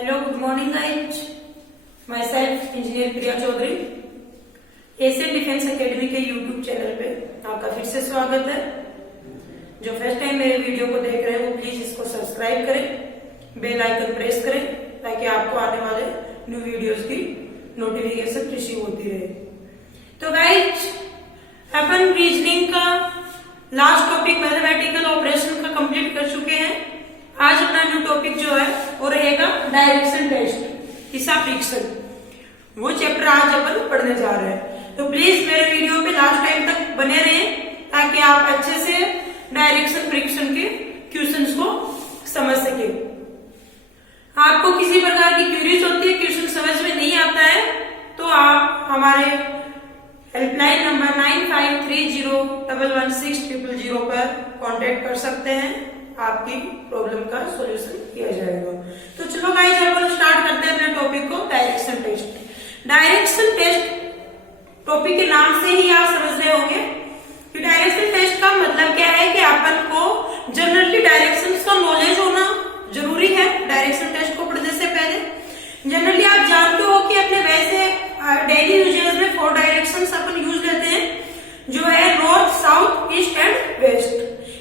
Hello, good morning guys. Myself engineer Priya Chaudhary. Asian defence academy के YouTube channel पे आपका फिर से स्वागत है। जो फर्स्ट टाइम मेरे वीडियो को देख रहे हैं वो प्लीज इसको सब्सक्राइब करें, बेल आइकन प्रेस करें ताकि आपको आने वाले न्यू वीडियोस की नोटिफिकेशन रिसीव होती रहे। तो गाइज, अपन रीजनिंग का लास्ट टॉपिक मैथमेटिकल ऑपरेशन का कंप्लीट कर चुके हैं। आज अपना न्यू टॉपिक जो है वो रहेगा डायरेक्शन टेस्ट, हिसाब परीक्षण। वो चैप्टर आज अपन पढ़ने जा रहे हैं। तो प्लीज मेरे वीडियो पे लास्ट टाइम तक बने रहें ताकि आप अच्छे से डायरेक्शन परीक्षण के क्वेश्चंस को समझ सके। आपको किसी प्रकार की क्यूरीज होती है, क्वेश्चन समझ में नहीं आता है, तो आप हमारे हेल्पलाइन नंबर 9530116000 पर कांटेक्ट कर सकते हैं। आपकी प्रॉब्लम का सॉल्यूशन किया जाएगा। तो चलो गाइस, अपन स्टार्ट करते हैं अपने टॉपिक को, direction test. Direction test topic के नाम से ही आप समझ रहे होंगे कि डायरेक्शन टेस्ट का मतलब क्या है कि अपन को जनरली डायरेक्शन का नॉलेज होना जरूरी है। डायरेक्शन टेस्ट को पढ़ने से पहले जनरली आप जानते हो कि अपने वैसे डेली यूजेस में 4 डायरेक्शंस अपन यूज लेते हैं, जो है north, south, east and west.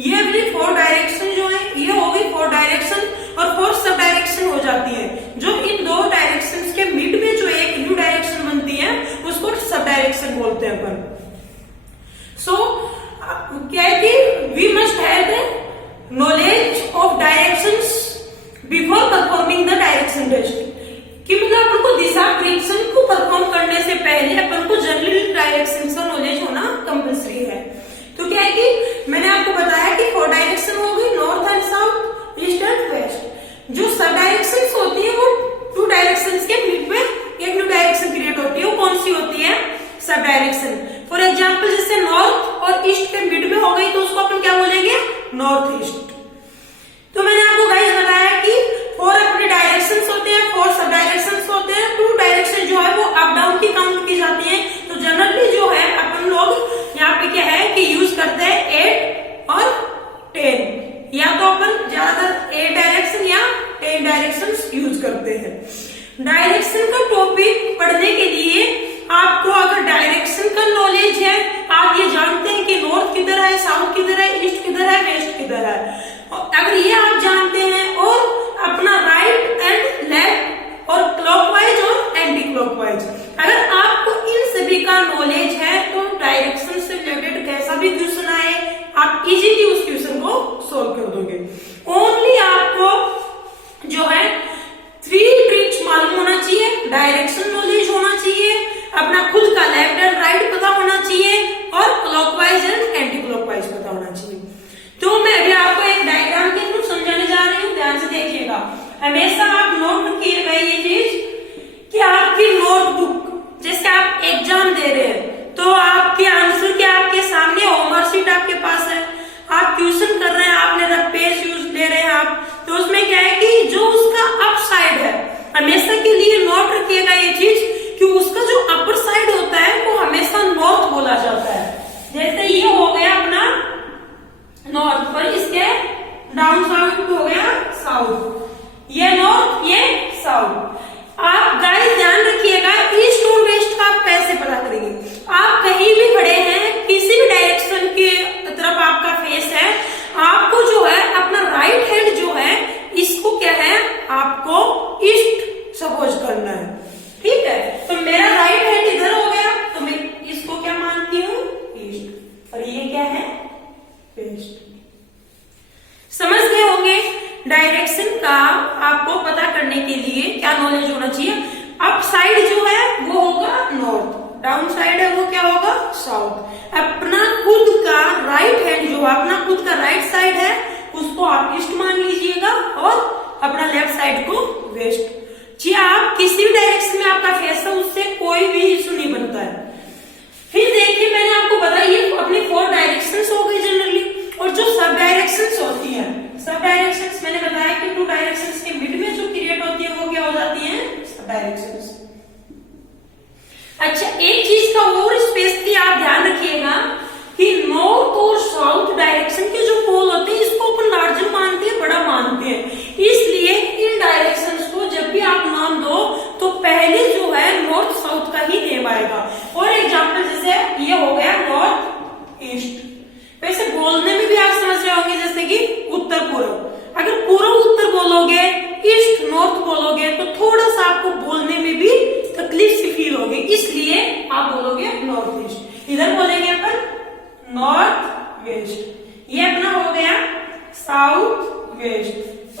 ये अपनी 4 डायरेक्शन जो है ये हो गई 4 डायरेक्शन, और 4 सब डायरेक्शन हो जाती है। जो इन 2 डायरेक्शंस के मिड में जो एक न्यू डायरेक्शन बनती है उसको सब डायरेक्शन बोलते हैं अपन। सो क्या है कि we must have the knowledge of directions before performing the direction test. कि मतलब अपन को दिशा परीक्षण को परफॉर्म करने से पहले अपन को जनरल डायरेक्शन का नॉलेज होना कंपल्सरी है। तो क्या है कि मैंने आपको बताया कि 4 डायरेक्शन हो गई, north and south, east and west. जो सब डायरेक्शन होती है वो 2 डायरेक्शन के बीच में एक न्यू डायरेक्शन क्रिएट होती है। वो कौन सी होती है? Sub direction. फॉर एग्जाम्पल, जैसे नॉर्थ और ईस्ट के बीच में हो गई तो उसको अपन क्या बोलेंगे? North east. तो मैंने आपको गाइस बताया कि 4 अपने डायरेक्शन होते हैं, 4 सब डायरेक्शन होते हैं। 2 डायरेक्शन जो है वो अप डाउन की काउंट की जाती है। तो जनरली जो है अपन लोग यहाँ पे क्या है कि यूज करते हैं 8 और 10, या तो अपन ज्यादातर 8 डायरेक्शन या 10 डायरेक्शन यूज करते हैं। डायरेक्शन का टॉपिक पढ़ने के लिए आपको अगर डायरेक्शन का नॉलेज है, आप ये जानते हैं कि नॉर्थ किधर है, साउथ किधर है, ईस्ट किधर है, वेस्ट किधर है, अगर ये आप जानते हैं और अपना राइट एंड लेफ्ट और क्लॉकवाइज और एंटी क्लॉकवाइज, अगर आपको इन सभी का नॉलेज है तो डायरेक्शन से रिलेटेड कैसा भी क्वेश्चन आए आप इजीली उस क्वेश्चन को सोल्व कर दोगे। ओनली आपको जो है 3 ट्रिक्स मालूम होना चाहिए, डायरेक्शन नॉलेज होना चाहिए, अपना खुद का लेफ्ट एंड राइट पता होना चाहिए और क्लॉकवाइज एंड एंटी क्लॉकवाइज पता होना चाहिए। तो मैं अभी आपको एक डायग्राम के थ्रू समझाने जा रही हूँ, ध्यान से देखिएगा। हमेशा आप नोट किएगा ये चीज कि आपकी नोटबुक, जैसे आप एग्जाम दे रहे हैं तो आपके आंसर के आपके सामने होमवर्क शीट आपके पास है, आप ट्यूशन कर रहे हैं, आपने रफ पेज यूज ले रहे हैं आप, तो उसमें क्या है कि जो उसका अप साइड है, हमेशा के लिए नोट रखिएगा ये चीज कि उसका जो अपर साइड होता है वो हमेशा नॉर्थ बोला जाता है। जैसे ये हो गया अपना नॉर्थ, पर इसके डाउन साउथ हो गया साउथ, ये नॉर्थ ये साउथ। आप गाइस ध्यान रखिएगा, ईस्ट और वेस्ट का आप कैसे पता करेंगे? आप कहीं भी खड़े हैं, किसी भी डायरेक्शन के तरफ आपका फेस है, आपको जो है अपना राइट हैंड जो है इसको क्या है आपको ईस्ट सपोज करना है, ठीक है? तो मेरा राइट हैंड इधर हो गया तो मैं इसको क्या मानती हूँ? ईस्ट, और ये क्या है? वेस्ट। समझ गए होंगे? डायरेक्शन का आपको पता करने के लिए क्या नॉलेज होना चाहिए? अप साइड जो है वो होगा नॉर्थ, डाउन साइड है वो क्या होगा? साउथ। अपना खुद का राइट हैंड जो अपना खुद का राइट साइड है उसको आप ईस्ट मान लीजिएगा और अपना लेफ्ट साइड को वेस्ट। जी, आप किसी भी डायरेक्शन में आपका फेस है उससे कोई भी इश्यू नहीं बनता है। फिर देखिए, मैंने आपको बताया ये अपनी 4 डायरेक्शंस हो गई जनरली, और जो सब डायरेक्शंस होती है, सब डायरेक्शंस मैंने बताया कि 2 डायरेक्शंस के मिड में जो क्रिएट होती है वो क्या हो जाती है? सब डायरेक्शंस। अच्छा, एक चीज का और स्पेशली आप ध्यान रखिएगा कि नॉर्थ और साउथ डायरेक्शन के जो पोल होते हैं इसको अपन लार्जर मानते हैं, बड़ा मानते हैं।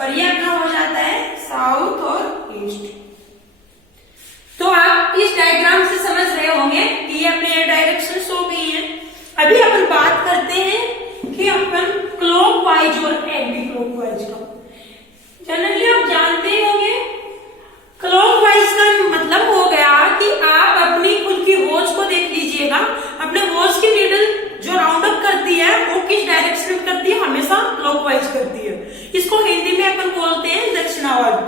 और ये अपना हो जाता है साउथ और ईस्ट। तो आप इस डायग्राम से समझ रहे होंगे कि ये अपने डायरेक्शन हो गई है। अभी अपन बात करते हैं कि अपन क्लॉकवाइज और एंटी क्लॉकवाइज का। जनरली आप जानते ही होंगे क्लॉकवाइज का मतलब हो गया कि आप अपनी खुद की वॉच को देख लीजिएगा, अपने वॉच की नीडल जो राउंड अप करती है वो किस डायरेक्शन में करती है, हमेशा क्लॉकवाइज करती है। इसको हिंदी में अपन बोलते हैं दक्षिणावर्त,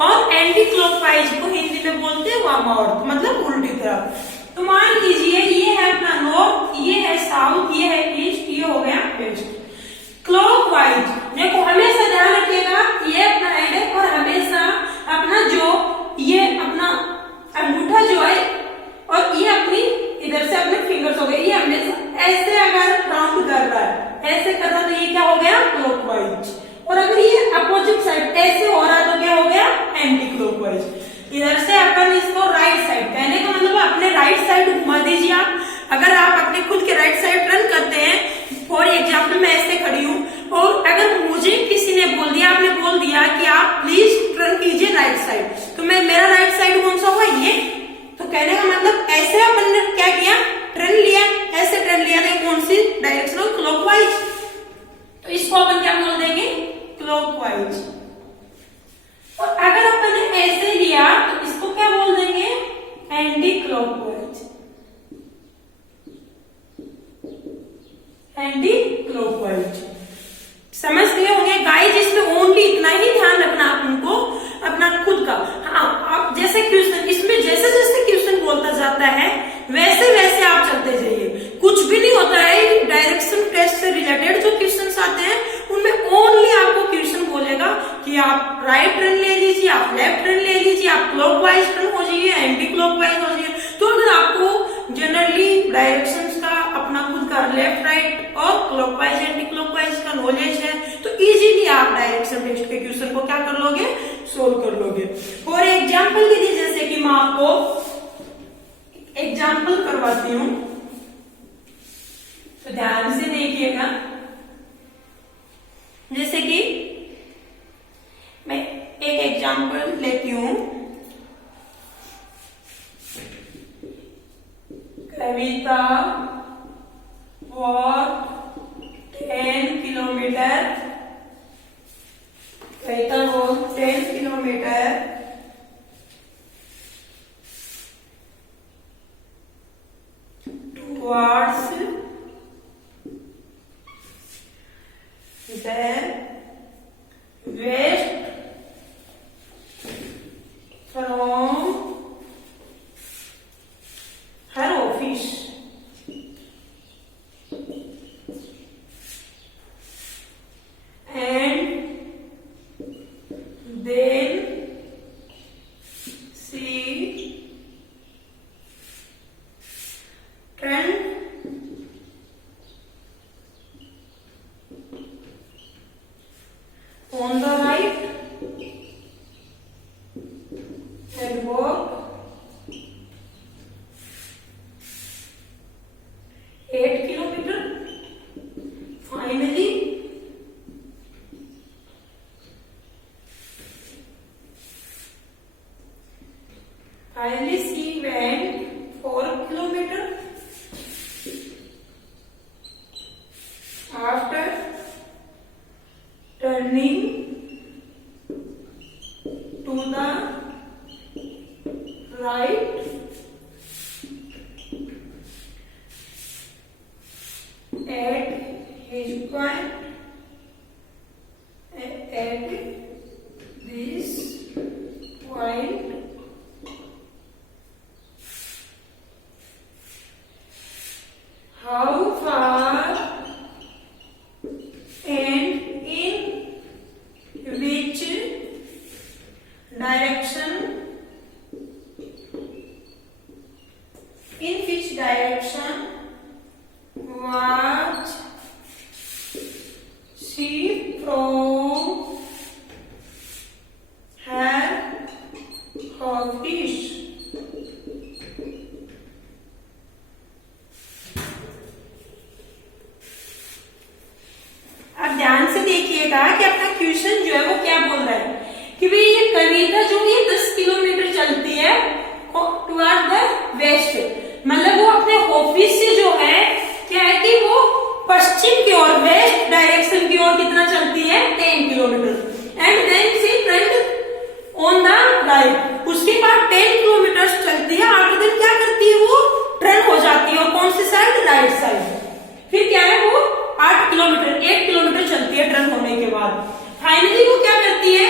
और एंटी क्लॉकवाइज को हिंदी में बोलते हैं वामावर्त, मतलब उल्टी तरफ। तो मान लीजिए ये है अपना नॉर्थ, ये है साउथ, ये है ईस्ट, ये हो गया वेस्ट। क्लॉकवाइज देखो हमेशा ध्यान रखिएगा, ये अपना हेड है और हमेशा अपना जो ये अपना अंगूठा जो है और ये अपनी इधर से अपने फिंगर्स हो गए, ये हमेशा ऐसे अगर राउंड कर रहा है, ऐसे कर रहा है तो ये क्या हो गया क्लॉकवाइज। और अगर ये अपोजिट साइड ऐसे हो रहा है तो क्या हो गया एंटी क्लॉकवाइज। इधर से अपन इसको राइट साइड, कहने का मतलब अपने राइट साइड घुमा दीजिए आप। अगर आप अपने खुद के राइट साइड टर्न करते हैं, फॉर एग्जाम्पल मैं ऐसे खड़ी हूँ और अगर मुझे किसी ने बोल दिया, आपने बोल दिया कि आप प्लीज टर्न कीजिए राइट साइड, तो मेरा राइट साइड कौन सा हुआ ये। तो कहने का मतलब ऐसे अपन ने क्या किया, टर्न लिया, ऐसे टर्न लिया, तो कौन सी डायरेक्शन क्लॉकवाइज। तो इसको अपन क्या बोल देंगे क्लॉकवाइज। और अगर अपन ने ऐसे लिया तो इसको क्या बोल देंगे एंटी क्लॉकवाइज। एंटी क्लॉकवाइज समझ गए होंगे गाइस। इसमें ओनली इतना ही ध्यान रखना आप उनको अपना खुद का। हाँ, आप जैसे क्वेश्चन इसमें जैसे जैसे क्वेश्चन बोलता जाता है वैसे वैसे आप चलते जाइए, कुछ भी नहीं होता है। डायरेक्शन टेस्ट से रिलेटेड जो क्वेश्चंस आते हैं उनमें ओनली आपको क्वेश्चन बोलेगा कि आप राइट टर्न ले लीजिए, आप लेफ्ट टर्न ले लीजिए, आप क्लॉकवाइज टर्न हो जाइए, एंटी क्लॉकवाइज हो जाइए। तो अगर आपको जनरली डायरेक्शंस का अपना खुद का लेफ्ट राइट और क्लॉकवाइज एंटी क्लॉकवाइज का नॉलेज है तो इजीली आप डायरेक्शन टेस्ट के क्वेश्चन को क्या कर लोगे, सोल्व कर लोगे। और एग्जाम्पल के लिए जैसे कि मैं आपको एग्जाम्पल करवाती हूं तो ध्यान से देखिएगा। जैसे कि मैं एक एग्जाम्पल लेती हूं, Kavita walk 10 kilometre, Kavita walk 10 kilometre towards the west from her office. And then she turned on the right and walked 8 kilometers. Finally she went 4 kilometers. After turning to the right at his point, at this point how far and in which direction, was she from her office? अब ध्यान से देखिएगा कि अपना question जो है वो क्या बोल ओर कितना चलती है 10 kilometre and then she turned on the right. उसके बाद 10 किलोमीटर चलती है, आफ्टर देन क्या करती है वो टर्न हो जाती है और कौन सी साइड, राइट साइड। फिर क्या है वो 8 किलोमीटर 1 किलोमीटर चलती है टर्न होने के बाद। फाइनली वो क्या करती है,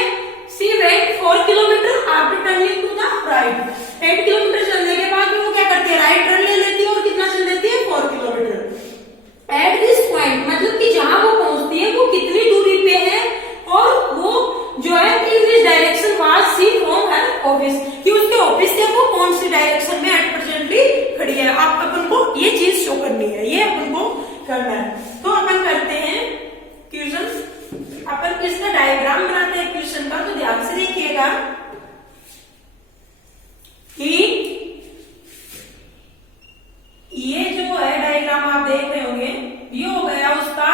she went 4 kilometre after turning to the right. 8 kilometre चलने के बाद वो क्या करती है, राइट टर्न ले लेती है और कितना चल देती है 4 किलोमीटर। एट दिस पॉइंट मतलब कि जहां वो पहुंचती है वो कितनी दूरी पे है और वो जो है in this direction was she from her office, कि उसके ऑफिस से वो कौन सी डायरेक्शन में एट प्रेजेंटली खड़ी है। आप अपन को ये चीज शो करनी है, ये अपन को करना है। तो अपन करते हैं क्वेश्चन, अपन इसका डायग्राम बनाते हैं क्वेश्चन का। तो ध्यान से देखिएगा कि ये जो है डायग्राम आप देख रहे होंगे, ये हो गया उसका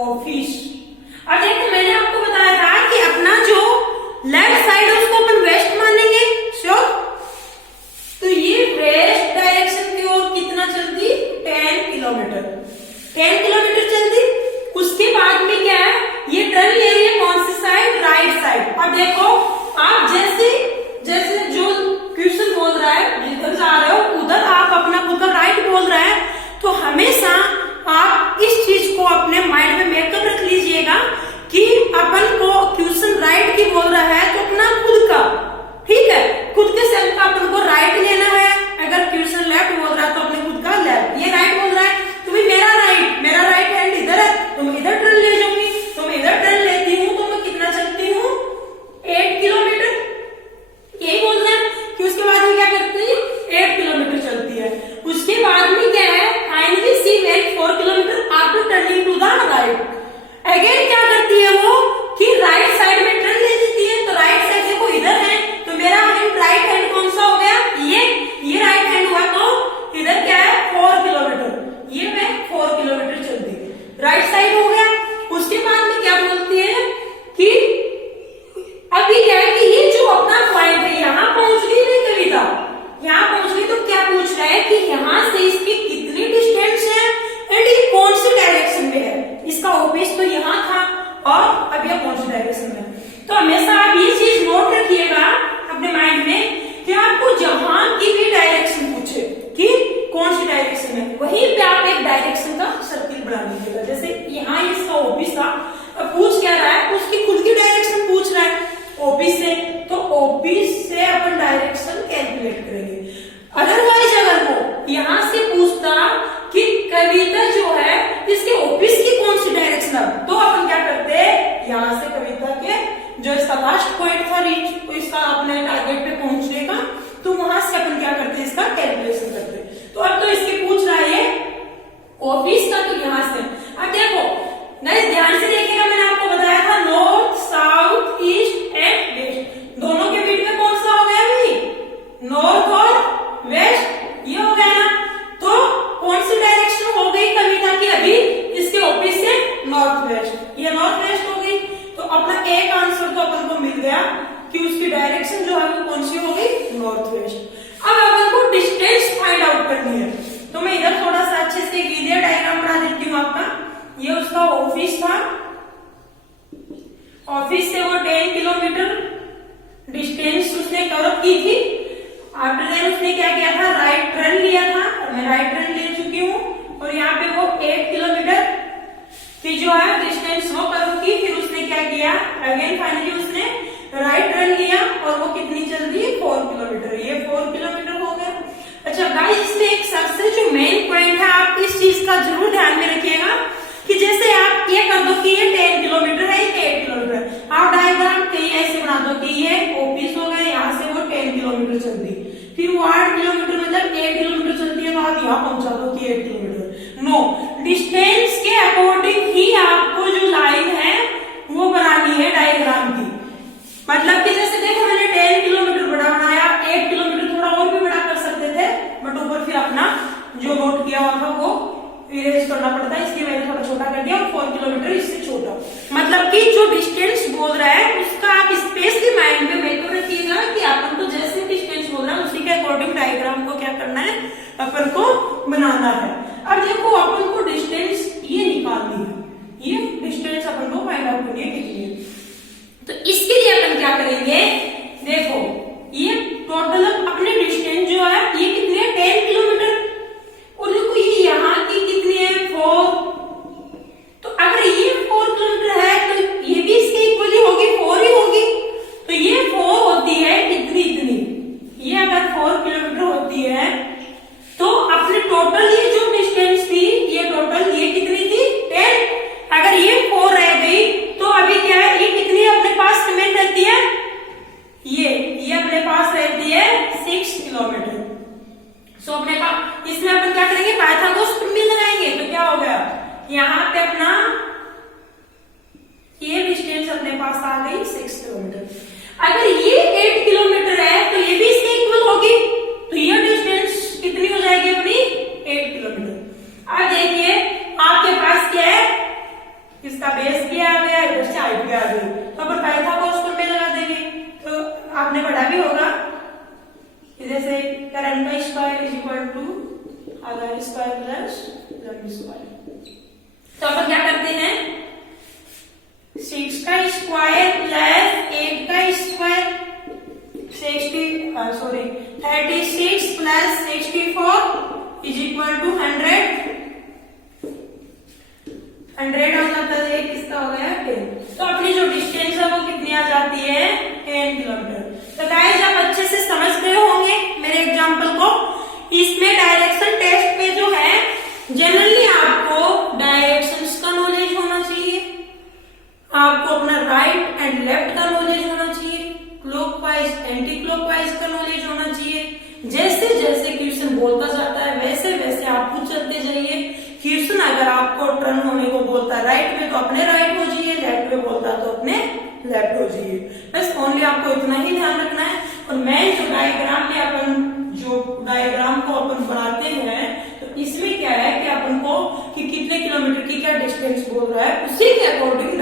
ऑफिस। अब देखो मैंने आपको बताया था कि अपना जो लेफ्ट साइड है उसको अपन वेस्ट मानेंगे, श्योर। तो ये वेस्ट डायरेक्शन की ओर कितना चलती, 10 किलोमीटर 10 किलोमीटर चलती। उसके बाद में क्या है, ये टर्न ले रही है कौन सी साइड, राइट साइड। अब देखो आप जैसे जैसे जो क्वेश्चन बोल रहा है जिधर जा रहे हो उधर आप अपना खुद का राइट बोल रहे हैं, तो हमेशा आप इस चीज को अपने माइंड में मेकअप रख लीजिएगा कि अपन को क्वेश्चन राइट की बोल रहा है तो अपना खुद का, ठीक है, खुद के सेल्फ का अपन को राइट लेना है। अगर क्वेश्चन लेफ्ट बोल रहा है तो अपने खुद का लेफ्ट, ये राइट बोल रहा है तो भाई मेरा राइट हैंड इधर है तो मैं इधर टर्न ले जाऊंगी, तो मैं इधर टर्न लेती हूँ तो मैं कितना चलती हूँ 8 किलोमीटर, यही बोल रहा है कि उसके बाद में क्या करती है 8 किलोमीटर चलती है। उसके बाद में क्या है, finally she went 4 kilometre after turning to the right. Again क्या करती है वो कि राइट साइड में टर्न ले लेती है, तो राइट साइड देखो इधर है तो मेरा हैंड राइट हैंड कौन सा हो गया, ये राइट हैंड हुआ, तो इधर क्या है 4 किलोमीटर, ये मैं 4 किलोमीटर चलती है, राइट साइड हो गया। उसके बाद में क्या बोलती है कि अभी क्या है कि ये जो अपना पॉइंट है यहाँ पहुंच गई नहीं कविता, यहाँ पहुंच गई, तो क्या पूछ रहा है कि यहाँ से इसकी कितनी डिस्टेंस है एंड ये कौन सी डायरेक्शन में है। इसका ऑफिस तो यहाँ था और अब यह कौन सी डायरेक्शन में। तो हमेशा आप ये चीज नोट रखिएगा अपने माइंड में कि आपको जहां की भी डायरेक्शन पूछे कि कौन सी डायरेक्शन है, वहीं पे आप एक डायरेक्शन का सर्किल बना लीजिएगा। जैसे यहाँ इसका ऑफिस था, अब पूछ क्या रहा है, उसकी खुद की डायरेक्शन पूछ रहा है ऑफिस से, तो ऑफिस से अपन डायरेक्शन कैलकुलेट करेंगे। अदरवाइज अगर वो यहाँ से पूछता कि कविता जो है इसके ऑफिस की कौन सी डायरेक्शन है, तो अपन क्या करते हैं, यहाँ से कविता के जो इसका लास्ट पॉइंट था रीच, तो इसका अपने टारगेट पे पहुंचने का, तो वहां से अपन क्या करते हैं, इसका कैलकुलेशन करते हैं। तो अब तो इसके पूछ रहा है ऑफिस का, तो यहाँ से अब देखो गाइस ध्यान से देखिएगा, मैंने आपको बताया था north south east and west, दोनों के बीच में कौन सा हो गया भाई, नॉर्थ और वेस्ट, ये हो गया ना। तो कौन सी डायरेक्शन हो गई कविता की अभी, इसके ऑफिस से नॉर्थ वेस्ट, ये नॉर्थ वेस्ट हो गई। तो अपना एक आंसर तो अपन को मिल गया कि उसकी डायरेक्शन जो है वो कौन सी हो गई, नॉर्थ वेस्ट। अब अपन को डिस्टेंस फाइंड आउट करनी है, तो मैं इधर थोड़ा सा अच्छे से क्लियर डायग्राम बना देती हूँ आपका। ये उसका ऑफिस था, ऑफिस से वो 10 किलोमीटर डिस्टेंस उसने कवर की थी। आफ्टर देन उसने क्या किया था, राइट टर्न लिया था, मैं राइट टर्न ले चुकी हूँ, और यहाँ पे वो 8 किलोमीटर की जो है डिस्टेंस वो कवर की। फिर उसने क्या किया, अगेन फाइनली उसने राइट टर्न लिया और वो कितनी चल रही है 4 किलोमीटर, ये 4 किलोमीटर हो गया। अच्छा गाइस, इसमें एक सबसे जो मेन पॉइंट है, आप इस चीज का जरूर ध्यान में रखिएगा कि जैसे आप ये कर दो कि ये 10 किलोमीटर है, ये 8 किलोमीटर है, आप डायग्राम कहीं ऐसे बना दो कि ये ऑफिस हो गया, यहाँ से वो 10 किलोमीटर चलती, फिर वो 8 किलोमीटर मतलब 8 किलोमीटर चलती है, तो आप यहाँ पहुंचा दो कि 8 किलोमीटर। नो, डिस्टेंस के अकॉर्डिंग ही आपको जो लाइन है वो बनानी है डायग्राम की। मतलब कि जैसे देखो मैंने 10 किलोमीटर बड़ा बनाया, 8 किलोमीटर थोड़ा और भी बड़ा कर सकते थे, बट ऊपर फिर अपना जो नोट किया हुआ था वो इरेज करना पड़ता है, इसलिए मैंने थोड़ा छोटा कर दिया और 4 किलोमीटर इससे छोटा। मतलब कि जो डिस्टेंस बोल रहा है उस करेंगे, देखो ये टोटल अपनी डिस्टेंस जो है ये कितनी है 10 किलोमीटर, और देखो ये यहाँ की कितनी है 4। तो अगर ये 4 किलोमीटर है तो ये भी इसके इक्वल ही होगी, 4 ही होगी। तो ये 4 होती है इतनी इतनी, ये अगर 4 किलोमीटर होती है तो अपने टोटल ये जो डिस्टेंस थी ये टोटल ये कितनी थी 10। अगर ये 4 रह गई तो अभी क्या है, ये कितनी अपने पास रिमेन रहती है, ये अपने पास रहती है 6 किलोमीटर। सो अपने पास इसमें अपन क्या करेंगे, पाइथागोरस प्रमेय लगाएंगे। तो क्या हो गया, यहाँ पे अपना ये डिस्टेंस अपने पास आ गई 6 किलोमीटर। अगर ये 8 किलोमीटर है तो ये भी इसके इक्वल होगी, तो ये डिस्टेंस कितनी हो जाएगी अपनी 8 किलोमीटर। अब देखिए आपके पास क्या है, इसका बेस क्या आ गया, इधर से हाइट क्या आ गई, तो अपन पाइथागोरस प्रमेय लगा देंगे। तो आपने पढ़ा भी होगा, इधर से करंट का स्क्वायर इज इक्वल टू आधार स्क्वायर प्लस लंब स्क्वायर। तो अपन क्या करते हैं, 6 का स्क्वायर प्लस 8 का square 36 plus 64 is equal to 100 मतलब एक किसका हो गया 10। तो अपनी जो डिस्टेंस है वो कितनी आ जाती है 10 किलोमीटर। तो गाइस आप अच्छे से समझ गए होंगे मेरे एग्जांपल को। इसमें डायरेक्शन टेस्ट में जो है जनरली आपको डायरेक्शंस का नॉलेज होना चाहिए, आपको अपना राइट एंड लेफ्ट का नॉलेज होना चाहिए, क्लॉकवाइज एंटी क्लॉकवाइज का नॉलेज होना चाहिए। जैसे जैसे क्वेश्चन बोलता जाता है वैसे वैसे आप पूछ चलते जाइए। क्वेश्चन अगर आपको टर्न होने को बोलता है राइट में तो अपने राइट हो जाइए, लेफ्ट में बोलता है तो अपने लेफ्ट हो जाइए। बस ओनली आपको इतना ही ध्यान रखना है। और मैं जो डायग्राम में अपन जो डायग्राम को अपन बनाते हैं तो इसमें क्या है कि अपन को कि कितने किलोमीटर की क्या डिस्टेंस बोल रहा है उसी के अकॉर्डिंग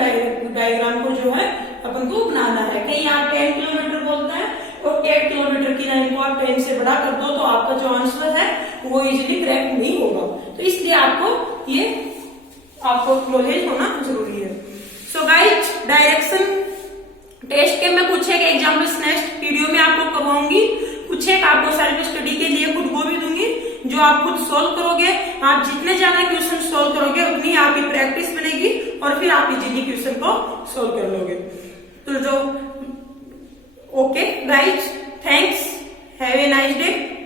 डायग्राम को जो है अपन को बनाना है। कहीं यहाँ 10 किलोमीटर बोलता है और 8 किलोमीटर की लाइन को आप 10 से बड़ा कर दो तो आपका जो आंसर है वो इजीली करेक्ट नहीं होगा। तो इसलिए आपको नॉलेज होना जरूरी है। सो गाइस डायरेक्शन टेस्ट के मैं कुछ एक एग्जाम्पल्स नेक्स्ट वीडियो में आपको करवाऊंगी, कुछ एक आपको सेल्फ स्टडी के लिए खुद को भी दूंगी जो आप खुद सोल्व करोगे। आप जितने ज्यादा क्वेश्चन सोल्व करोगे उतनी आपकी प्रैक्टिस बनेगी और फिर आप इजीली क्वेश्चन को सोल्व कर लोगे। तो जो okay guys, thanks, have a nice day.